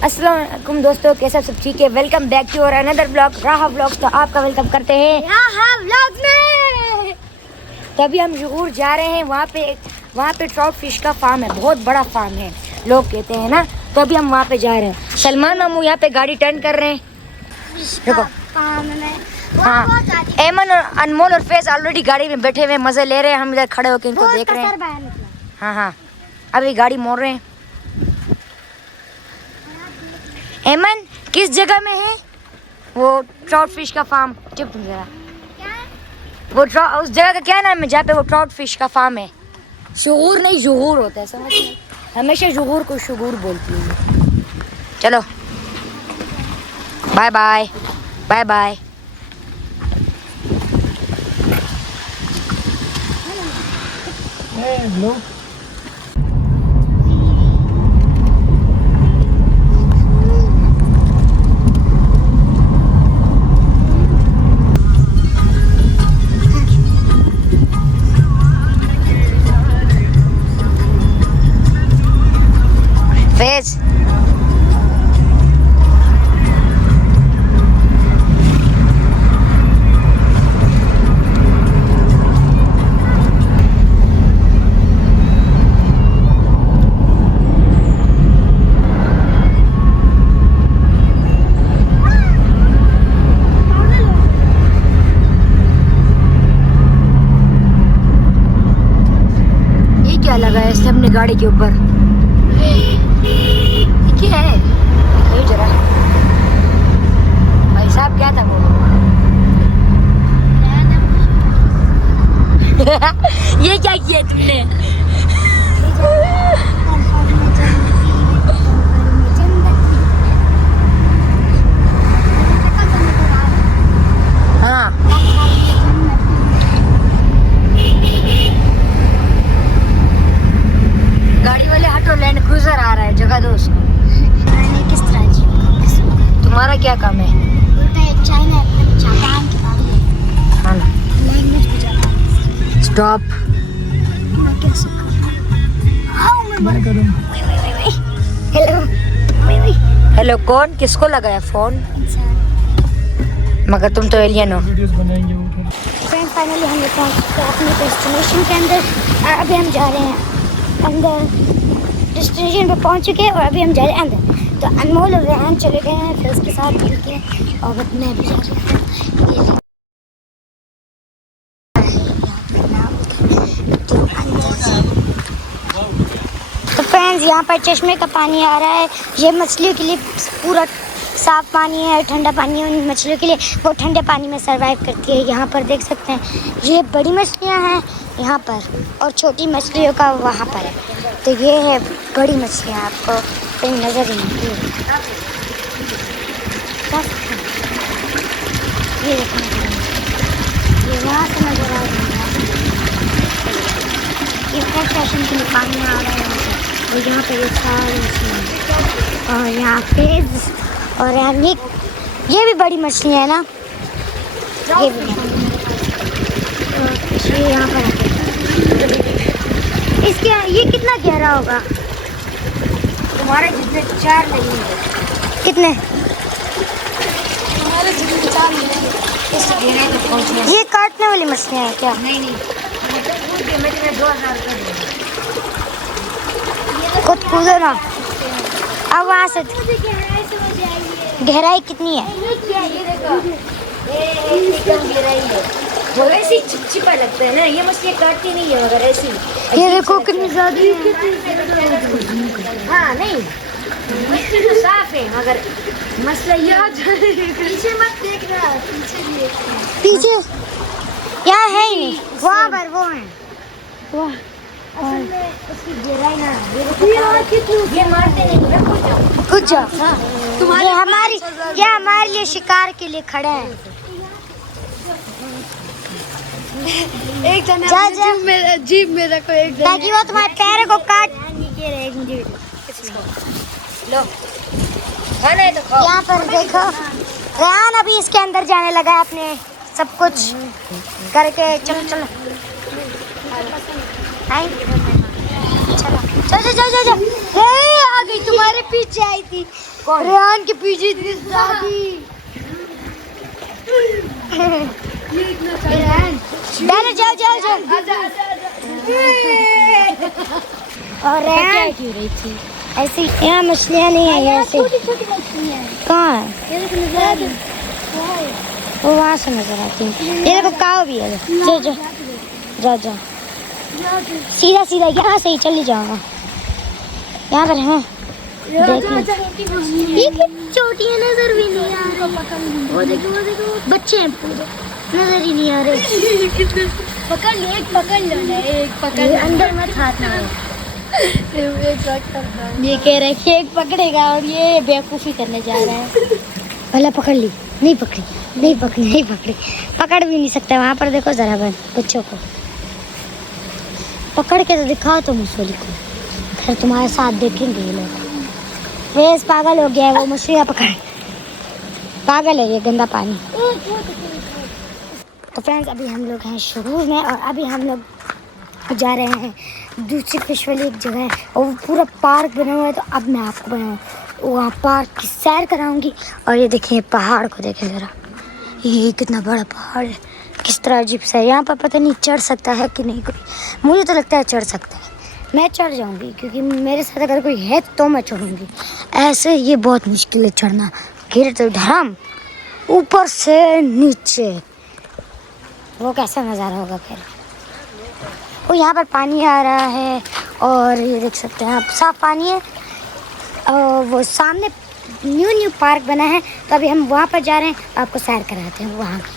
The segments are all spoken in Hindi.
अस्सलाम वालेकुम दोस्तों, कैसे सब ठीक है। वेलकम बैक टू और अनदर ब्लॉग राहा ब्लॉग्स। तो आपका वेलकम करते हैं राहा ब्लॉग्स में। तो अभी हम ज़रूर जा रहे हैं वहाँ पे ट्राउट फिश का फार्म है, बहुत बड़ा फार्म है लोग कहते हैं ना। तो अभी हम वहाँ पे जा रहे हैं। सलमान मामू यहाँ पे गाड़ी टर्न कर रहे हैं। देखो हाँ, एमन और अनमोल और फैज ऑलरेडी गाड़ी में बैठे हुए मजे ले रहे हैं। हम इधर खड़े होकर इनको देख रहे हैं। हाँ, अभी गाड़ी मोड़ रहे हैं। एमन किस जगह में है वो ट्राउट फिश का फार्म? चुप जरा। वो उस जगह का क्या नाम है जहाँ पे वो ट्राउट फिश का फार्म है? शुगूर नहीं, जुहूर होता है, समझ नहीं। हमेशा जुहूर को शुगूर बोलती है। चलो bye bye bye bye. Hello फेज। ये क्या लगा है इसने अपनी गाड़ी के ऊपर? क्या है ये जरा भाई साहब, क्या था वो? ये क्या किया तुमने? हाँ, गाड़ी वाले हटो, लैंड क्रूजर आ रहा है, जगह दो उसको। किस तरह जी? तुम्हारा क्या काम है? चाइना जापान के बारे में। हाँ, लैंग्वेज भी जापान। स्टॉप। मैं कैसे करूं? हेलो हेलो, कौन किसको लगाया फोन? मगर तुम तो एलियन हो। फ्रेंड्स, फाइनली हम पहुंच चुके हैं अपने डेस्टिनेशन के अंदर। अभी हम जा रहे हैं अंदर। डेस्टिनेशन पे पहुंच चुके हैं और अभी हम जा रहे हैं अंदर। तो अनमोल और रेहान चले गए हैं फिर उसके साथ मिल के, और मैं भी जा रही हूँ। तो फ्रेंड्स, यहाँ पर चश्मे का पानी आ रहा है। ये मछलियों के लिए पूरा साफ पानी है, ठंडा पानी है। उन मछलियों के लिए वो ठंडे पानी में सरवाइव करती है। यहाँ पर देख सकते हैं ये बड़ी मछलियाँ हैं यहाँ पर, और छोटी मछलियों का वहाँ पर है। तो ये है बड़ी मछलियाँ, आपको कहीं नज़र ही नहीं। ये ये वहाँ से नज़र आ रही है। ये फैशन के लिए पानी आ रहा है और यहाँ पर ये सारी मछलियाँ, और यहाँ फेज और ये भी बड़ी मछलियाँ है ना, ये भी ये यहाँ पर। इसके ये कितना गहरा होगा? तुम्हारे जितने 4 लगेंगे। कितने? तुम्हारे जितने 4 लगेंगे। इस गहराई तक पहुँचने। ये काटने वाली मछलियाँ हैं क्या? नहीं, मैं तुम्हें 2000 रुपये दूँगा। खुद कूदो ना। अब वहाँ से गहराई कितनी है? ये देखो, गहराई है। वो ऐसी चिपचिपा लगता है ना, ये मछलियाँ काटती नहीं है मगर ऐसी। ये देखो कितनी ज़्यादा है। हाँ नहीं, तो साफ है मगर मसला ये पीछे मत देख रहा, पीछे यहाँ है ही नहीं, वहाँ पर वो है वाह। असल में उसकी गहराई ना, ये मारते नहीं है कुछ। हाँ, ये हमारे लिए शिकार के लिए खड़े हैं। एक जीप में रखो एक, ताकि वो तुम्हारे पैर को काट लो। खाना है तो खाओ। यहाँ पर देखो, रेहान अभी इसके अंदर जाने लगा है अपने सब कुछ करके। चलो चलो चलो चलो चलो चलो, गई, तुम्हारे पीछे आई थी। रेहान के पीछे थी दादी। डालो, जाओ जाओ जाओ। और रेहान क्यों रही थी ऐसे? यहाँ मछलियाँ नहीं है ऐसे। छोटी मछलियाँ कहाँ है? वो वहाँ से नजर आती है। ये देखो काव भी है। जा जा जा जा, सीधा सीधा यहाँ से ही चली जाऊंगा। यहाँ पर है ये चोटियाँ नजर भी नहीं आ रही। वो देखो बच्चे हैं पूरे, नजर ही नहीं आ रहे। पकड़ लो, एक पकड़ लो ना, एक पकड़ लो। अंदर मत हाथ ना। ये कह रहे कि एक पकड़ेगा और ये बेवकूफ़ी करने जा रहा है। भला पकड़ ली, नहीं पकड़ी, नहीं पकड़ी, नहीं पकड़ी, पकड़ भी नहीं सकता। वहाँ पर देखो जरा बच्चों को पकड़ के तो दिखाओ तुम मछली को, फिर तुम्हारे साथ देखेंगे ये लोग। फेस पागल हो गया है, वो मछलियाँ पकड़ पागल है, ये गंदा पानी। तो फ्रेंड्स अभी हम लोग हैं शुरू में और अभी हम लोग जा रहे हैं दूसरी फिश वाली एक जगह है और वो पूरा पार्क बना हुआ है। तो अब मैं आपको वहाँ पार्क की सैर कराऊंगी। और ये देखिए पहाड़ को देखें ज़रा, ये कितना बड़ा पहाड़ है, किस तरह अजीब सा है। यहाँ पर पता नहीं चढ़ सकता है कि नहीं कोई, मुझे तो लगता है चढ़ सकता है। मैं चढ़ जाऊँगी क्योंकि मेरे साथ अगर कोई है तो मैं चढ़ूँगी। ऐसे ये बहुत मुश्किल है चढ़ना, गिर तो धड़ाम ऊपर से नीचे, वो कैसा नज़ारा होगा फिर। और यहाँ पर पानी आ रहा है और ये देख सकते हैं आप, साफ पानी है। और वो सामने न्यू पार्क बना है, तो अभी हम वहाँ पर जा रहे हैं, आपको सैर कराते हैं वहाँ की।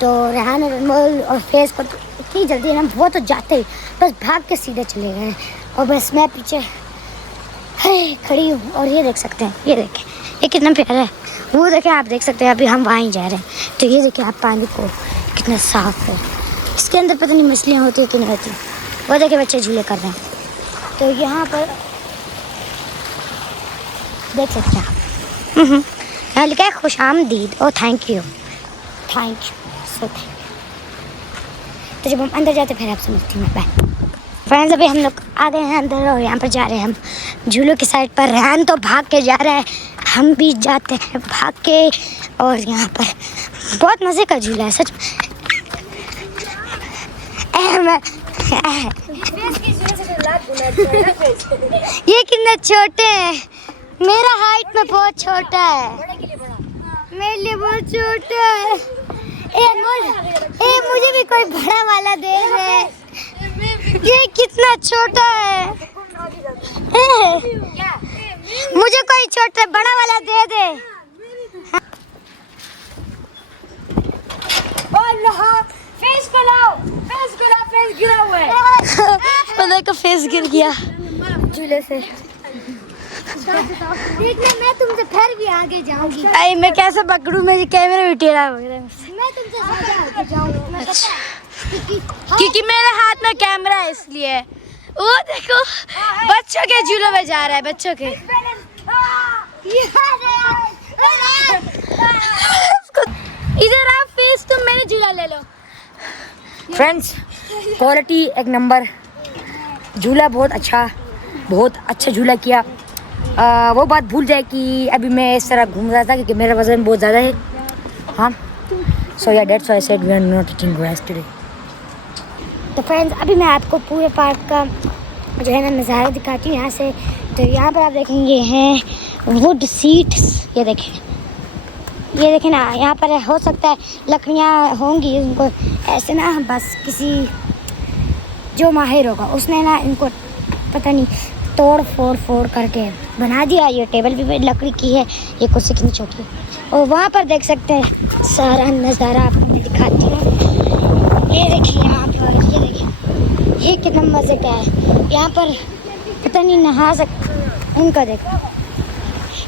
तो रेहान और फेस पर तो इतनी जल्दी है ना, वो तो जाते ही बस भाग के सीधे चले गए और बस मैं पीछे खड़ी हूँ। और ये देख सकते हैं, ये देखें ये कितना प्यारा है। वो देखें, आप देख सकते हैं अभी हम वहाँ ही जा रहे हैं। तो ये देखें आप पानी को कितना साफ है, इसके अंदर पता नहीं मछलियाँ होती है कि नहीं होती। वो देखें बच्चे झूले कर रहे हैं। तो यहाँ पर देख सकते हैं आप, यहाँ लिखा है खुशामदीद। Oh thank you so thank you. तो जब हम अंदर जाते फिर आपसे मिलती हूँ, बाय। फ्रेंड्स अभी हम लोग आ गए हैं अंदर और यहाँ पर जा रहे हैं हम झूलों की साइड पर। रेहान तो भाग के जा रहा है, हम भी जाते हैं भाग के। और यहाँ पर बहुत मज़े का झूला है सच। ये कितने छोटे हैं, मेरा हाइट में बहुत छोटा है, मेरे लिए बहुत छोटा है। मुझे भी कोई बड़ा वाला दे दे, ये कितना छोटा है। मुझे कोई छोटा बड़ा वाला दे दे। फेस को लाओ, फेस गिरा हुआ है। पता का फेस गिर गया झूले से। देखना मैं तुमसे फिर भी आगे जाऊंगी। अरे मैं कैसे पकड़ूं, मेरी कैमरा भी टेढ़ा हो गया। मैं तुमसे आगे जाऊंगी क्योंकि मेरे हाथ में कैमरा है इसलिए। वो देखो बच्चों के झूलों में जा रहा है, बच्चों के। इधर आप फेस, तुम मेरे झूला ले लो। फ्रेंड्स क्वालिटी एक नंबर, झूला बहुत अच्छा झूला किया। वो बात भूल जाए कि अभी मैं इस तरह घूम रहा था क्योंकि मेरा वज़न बहुत ज़्यादा है। हाँ, so yeah that's why I said we are not eating grass today. तो फ्रेंड्स अभी मैं आपको पूरे पार्क का जो है ना नज़ारा दिखाती हूँ यहाँ से। तो यहाँ पर आप देखेंगे हैं वुड सीट्स, ये देखें ना, यहाँ पर हो सकता है लकड़ियाँ होंगी, उनको ऐसे ना बस किसी जो माहिर होगा उसने ना इनको पता नहीं तोड़ फोड़ करके बना दिया। ये टेबल भी लकड़ी की है, ये कुर्सी कितनी छोटी है। और वहाँ पर देख सकते हैं सारा नज़ारा आपको मैं दिखाती हूँ। ये देखिए यहाँ पर, ये देखिए ये कितना मज़े का है। यहाँ पर पता नहीं नहा सकते, इनका देखो,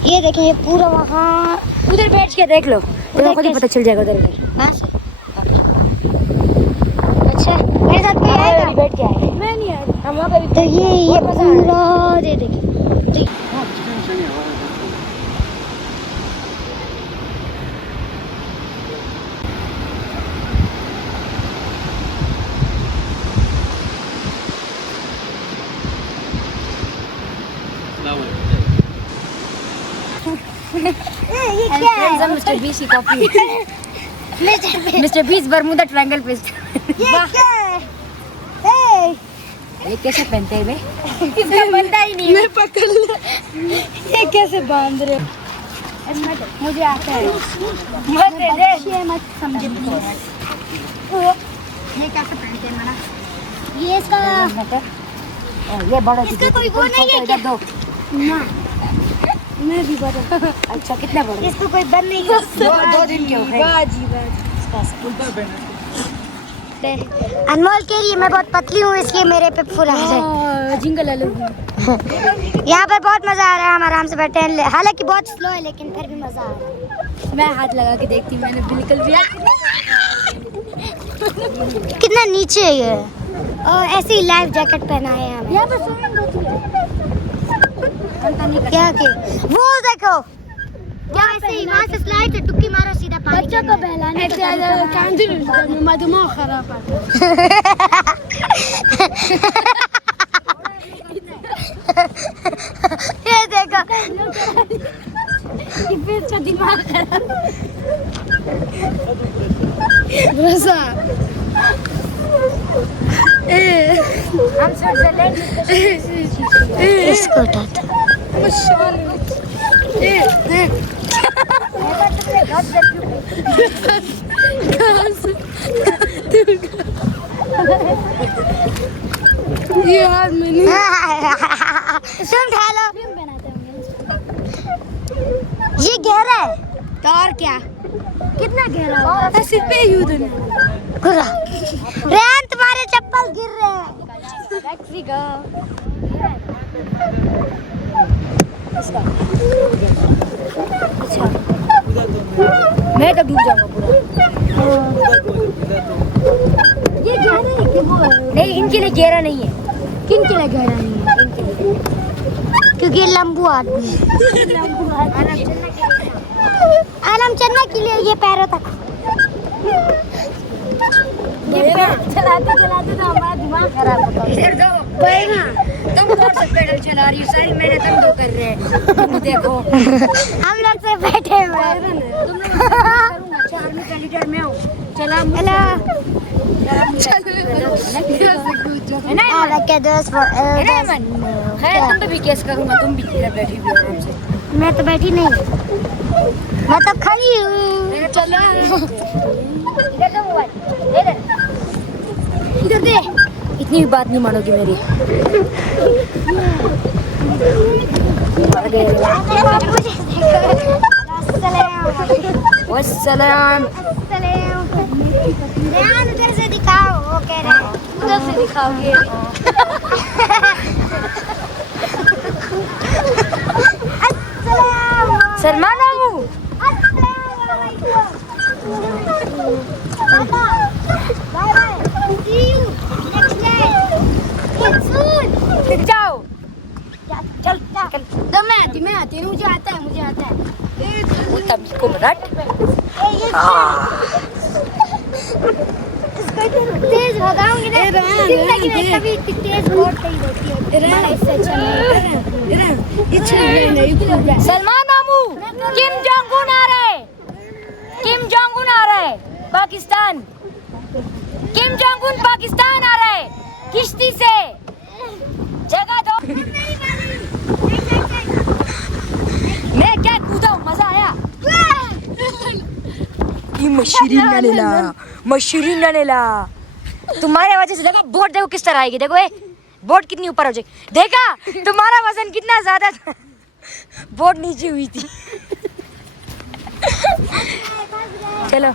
ये देखें ये पूरा वहाँ उधर बैठ के देख लो, उधर खुद ही पता चल जाएगा उधर। अच्छा मेरे साथ कोई आएगा? बैठ के आएगा, मैं नहीं आएगा। हम वहाँ पे तो ये पूरा दे देखिए। ये क्या है? मिस्टर बीस की कॉपी। मिस्टर बीस बरमूडा ट्रायंगल पेस्ट। ये क्या है? ये कैसे पहनते हैं बे? इसका बनता ही नहीं। मैं पकड़ ले। ये कैसे बांध रहे? मुझे आता है। मत दे दे। ये मत समझे प्लीज। ये कैसे पहनते हैं मना? ये इसका ये बड़ा इसका कोई वो नहीं है क्या? दो ना मैं भी बता। अच्छा कितना बड़ा? इसको कोई बन नहीं है। दो दिन के हो गए। बाजी अनमोल के लिए मैं बहुत पतली हूँ इसलिए मेरे पे फूल आ रहे जिंगल आलू। हैं। यहाँ पर बहुत मजा आ रहा है, हम आराम से बैठे हैं, हालांकि बहुत स्लो है लेकिन फिर भी मजा आ रहा है। मैं हाथ लगा के देखती, मैंने बिल्कुल भी कितना नीचे है ये। और ऐसे ही लाइफ जैकेट पहना है हमें। यहाँ पर स्विमिंग होती है। क्या के वो देखो क्या ऐसे ही वहाँ से स्लाइड से टुक्की मारो सीधा पानी। बच्चों को बहलाने दिमाग खराब ये देखो इसका दिमाग खराब। हम स्विट्जरलैंड इसको उठाता ये हाथ में नहीं। तुम खा लो। ये गहरा है तो और क्या? कितना गहरा होगा? सिर पे ही उधर गुरा रेहान तुम्हारे चप्पल गिर रहे हैं। मैं तो डूब जाऊंगा पूरा। ये गहरा है कि वो नहीं, इनके लिए गहरा नहीं है। किन के लिए गहरा नहीं है? इनके लिए। क्योंकि ये लंबू आदमी है। आलम चन्ना के लिए ये पैरों तक। चलाते चलाते तो हमारा दिमाग खराब होता है। इधर दो तुम कौन सा पेडल चला रही हो? सारी मैंने तुम दो कर रहे हैं। तुम देखो हम लोग से बैठे हुए हैं। तुम लोग करूंगा 4 मीटर में हूँ। चला हेलो है तुम पे भी केस करूंगा। तुम भी इधर बैठी हुई हो आराम से। मैं तो बैठी नहीं, मैं तो खड़ी हूँ। चलो इधर दो मोबाइल, इधर दे। इतनी भी बात नहीं मानोगी मेरी। वस्सलाम। उधर से दिखाओ, वो कह रहे हैं उधर से दिखाओगे। सलमान बाबू जाओ। चल चल तो मैं आती हूँ, मुझे आता है। तब को रट। तेज भगाऊंगी ना, जिंदगी में कभी इतनी तेज वोट नहीं होती है। इससे अच्छा नहीं। सलमान मामू किम जोंग उन आ रहा है। किम जोंग उन आ रहा है Pakistan. Kim Jong Un Pakistan आ रहा है किश्ती से। जगह दो। मैं क्या कूदा हूँ, मजा आया। ये मशीन नेला तुम्हारे वजह से। देखो बोट देखो किस तरह आएगी। देखो ये बोट कितनी ऊपर हो जाएगी। देखा तुम्हारा वजन कितना ज्यादा था, बोट नीचे हुई थी। चलो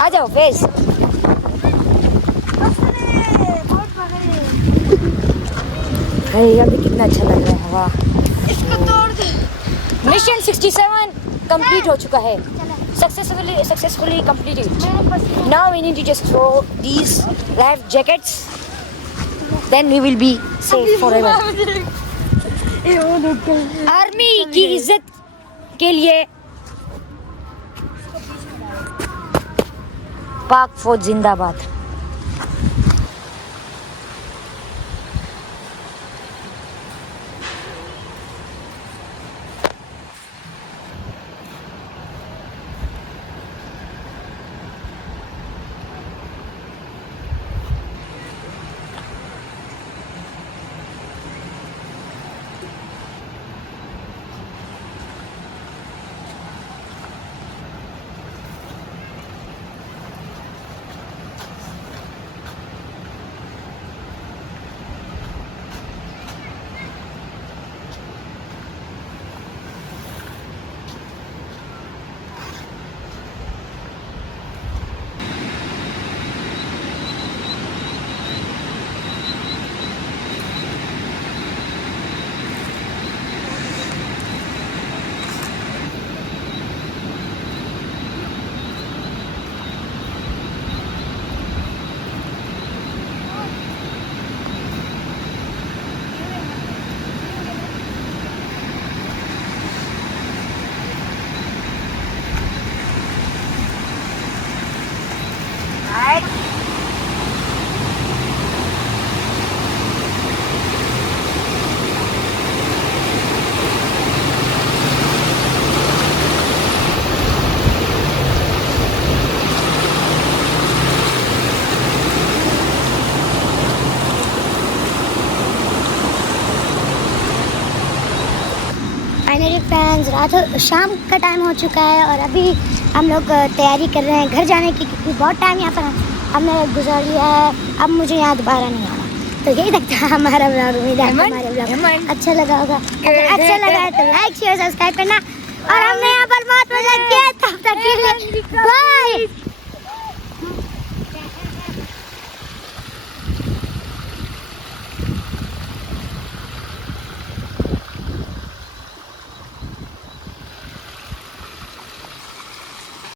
आ जाओ फेस। अभी कितना अच्छा लग रहा है हवा। इसको तोड़ दे। मिशन 67 कंप्लीट हो चुका है। Successfully completed. Now we need to just throw these life jackets. Then we will be safe forever. Army की इज्जत के लिए पाक फौज जिंदाबाद। फाइनली फ्रेंड्स शाम का टाइम हो चुका है और अभी हम लोग तैयारी कर रहे हैं घर जाने की, क्योंकि बहुत टाइम यहाँ पर हमने गुजार लिया है। अब मुझे यहाँ दोबारा नहीं आना। तो यही तक था हमारा ब्लॉग। उम्मीद है हमारे ब्लॉग अच्छा लगा होगा। अगर अच्छा लगा है तो लाइक शेयर सब्सक्राइब करना। और हमने यहाँ पर बहुत मजा किया। तब तक के लिए बाय।